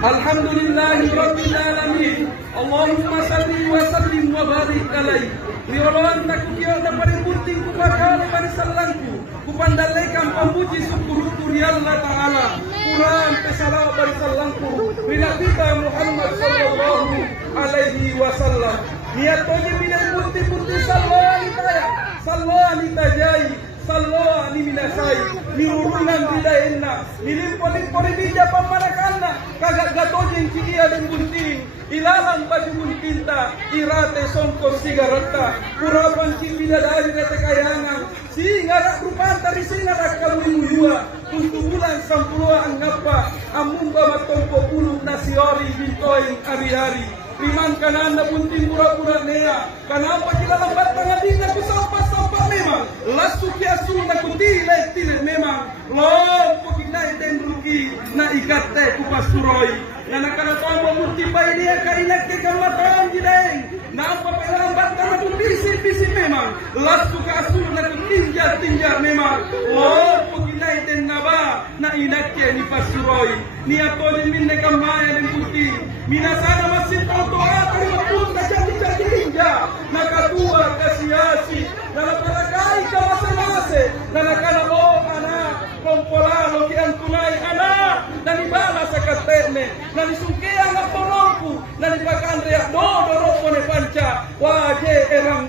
Alhamdulillahi Rabbil Alamin. Allahumma salli wa sallim wa barik alaihi. Rirolan tak kukiau na paling bunting kupakala barisalangku. Kupandalaikan pempuji syukur Allah Ta'ala. Quran pesalah barisalangku. Bila kita Muhammad sallallahu alaihi wasallam. Niat toji minat bunting-bunting sallallahu tajai. Sallallahu ni minasai, ni urunan tidak enak, ni limpori bija pamanakanna, kagak gatojeng kia dan bunting, ilalang baju buntinta, irate songkos sigarata, kurapan kibida dari rete kayangan, singa rak rupantari singa rak kamu dua, untuk bulan sampuluan ngapa, amumba matompo puluh nasiori bintoin hari-hari. Riman kanan na bunting pura-pura nea. Kenapa kita lambat tangadina ku sampah-sampah memang. Lasu kiasu na ku tile memang. Lompo kinai den rugi na ikate ku pasuroi. Na nakana tombo murti pai dia kainak ke kamatan jideng. Nampak lambat tangan ku bisi memang. Lasu kiasu na ku tinja memang. Lompo kinai den naba na inake ni pasuroi. Ni atole minne kamaya den putih. Minasana masih doa terima punta jadi hingga nakatua kasiasi dalam palakai ka masing-masing nanakana anak kompolano ki antunai anak dan ibala sa katene na nisungkea nga porompu na nipakandre dodo ropone panca waje erang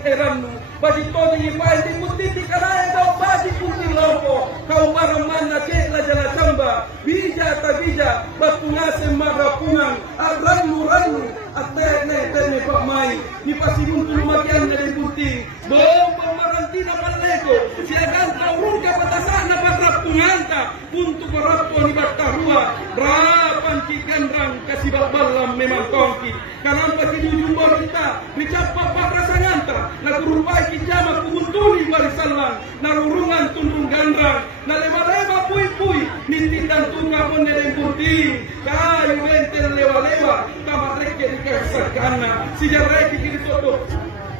bagi todo ipai di mutiti karaya daw bagi kunting lompo kau maraman na cekla jala tamba bija tabija batungase marapungan ranu atene pak mai ni pasirun lumakian dari bunting bomba marantina maleko siagan taurun ka batasan na patrapunganta untuk berapo ni batarua rapan kikandrang kasibal-balam memang kongki kanampa kinujumbo kita dicapa pakrasanganta nakurupai kijama kumuntuli barisalan narurungan tundung gandrang na lema-lema pui-pui nintindan tunga pun dari bunting kayu benten lewa-lewa kamareke dikasakana sijarai kiri todo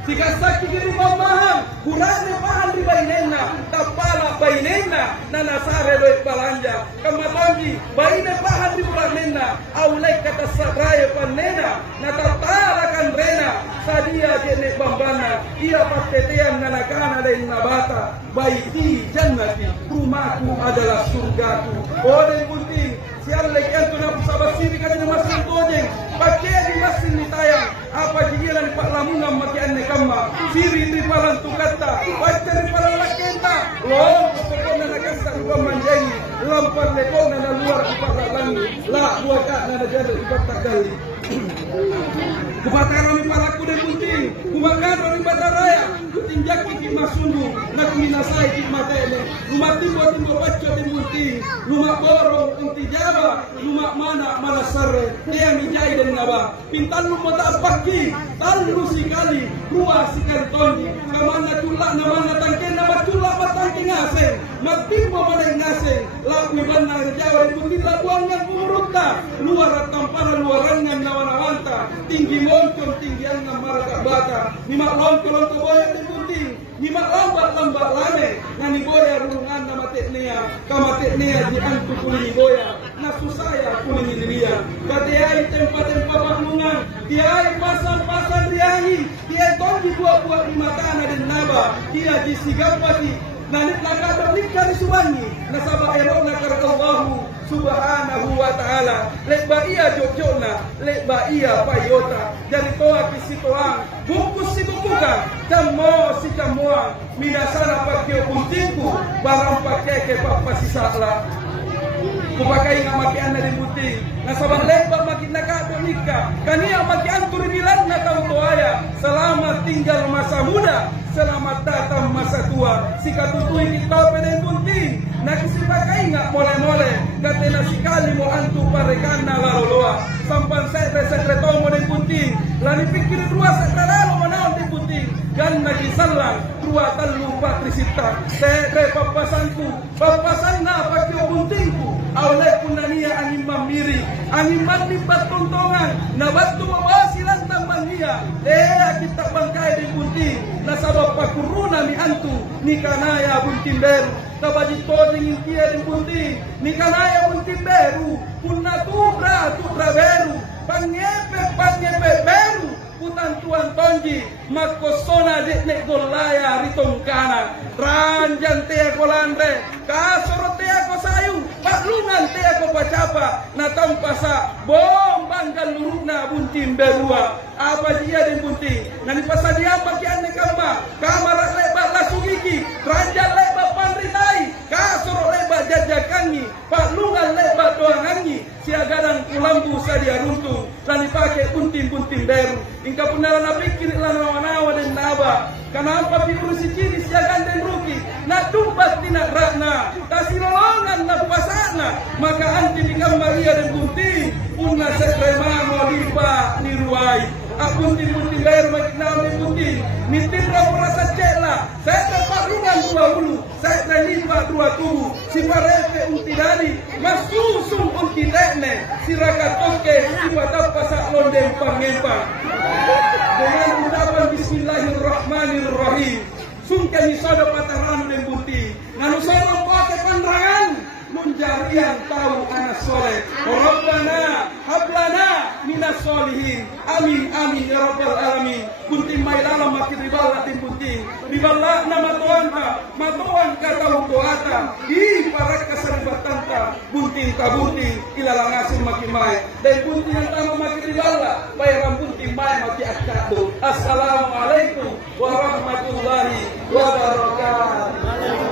sikasaki kiri pamahan kurane pahan di bainena tapala bainena na nasare loy balanja kamatangi baine pahan di bulanena aulai kata sadraya panena na tapala kan rena sadia jene bambana ia patetean nanakana dari nabata baiti jannati rumahku adalah surgaku ode bunting sial lekian tu nak sabasiri kan masin tojeng pakai di masin ni tayang apa jigiran Pak Lamungan makian ne kama siri di palan tu kata baca di palan lakenta lom pokoknya nak kasar dua manjangi lampar lekong na luar ipara langi la dua kak na jadi ibatat kali kubataran ni paraku de bunting kubakaran ni bataraya kutinjak ki masundu na kuminasai ki matene rumah timbo baca di bunting rumah borong unti jaba rumah mana sarre dia mijai dan naba pintan lu mata pagi talu sikali ruas sikali tondi kamana tulak na mana tangken na batulak matangke ngase matimbo mana ngase laku bana jawa bunting labuan yang kumurutta luar tampana luarangan nawana-wanta tinggi moncong tinggi angam maraka bata nimak longko boya di bunting nimak lambat lame ngani boya rulungan na mateknea kamateknea di antu kuling boya na susaya kuling dia katiai tempat-tempat bangunan tiai pasang riangi tiai tonggi buah-buah di matana dan naba dia jisigapati nanit nakadok nikari suwangi nasaba erona karakallahu subhanahu wa ta'ala lekba iya jojona lekba iya payota dari toa kisitoang bungkus si bubuka camo si camoang minasana pakio puntingku barang pakai ke papasisala kupakai ngamakian dari putih nasabang lekba makin nakado nikah kania makian turinilan na kau toaya selamat tinggal masa muda selamat datang masa tua sikatutui kita peden bunting nakisipakai nggak mole-mole katena sikali mo antu parekana laloloa sampan sekre-sekretomo den bunting lani pikirin ruas sakralalo manaon den bunting gan nagisalang rua talu patrisita sekre papasan na pakio buntingku awalay punania angin mamiri angin magnibat tontongan na batu mawasilan tambang niya kita bangkay den bunting nasabab pakuruna ni antu ni kanaya bunting beru tabaji to dingin kia di bunting ni kanaya bunting beru punna tubra beru panyepe beru putan tuan tonji makosona dekne golaya ritongkana ranjan tea kolandre kasoro tea ko sayu paklungan tea ko pacapa na tampasa bom banggal luruna bunting berua apa dia den bunting nani pasadia pakian ne kamba kamara lebat lasugiki ranjan lebat pandritai kasoro lebat jajakangi paklungan lebat doangangi siagadang kulambu sadia runtung lani pake bunting beru ingka punara na pikir lana wanawa den naba kanapa piurusi ciri siagan den ruki na tumbat tina rakna tasilolongan na pasana maka anti bikam Maria den bunting punna sekremamo lipa niruai bunting beru makina den bunting nitindra merasa cela saya terparungan dua hulu saya terlipat dua tubuh si parepe untidani masusung untidekne si rakatoke si pasaak londeng pangempang dengan ucapan Bismillahirrahmanirrahim sungke misodo patahran den bunting nganu sono kote panrangan munjarian tahu anak soleh Rabbana hablana minas solihin amin ya rabbal alamin bunting mailala makin ribala tim bunting ribala nama matuan kata doata di parak kasaribatanta bunting kabunting ilalangasin makin mai dan bunting yang tamu makin ribala bayaran bunting mai makin akadu. Assalamualaikum warahmatullahi wabarakatuh.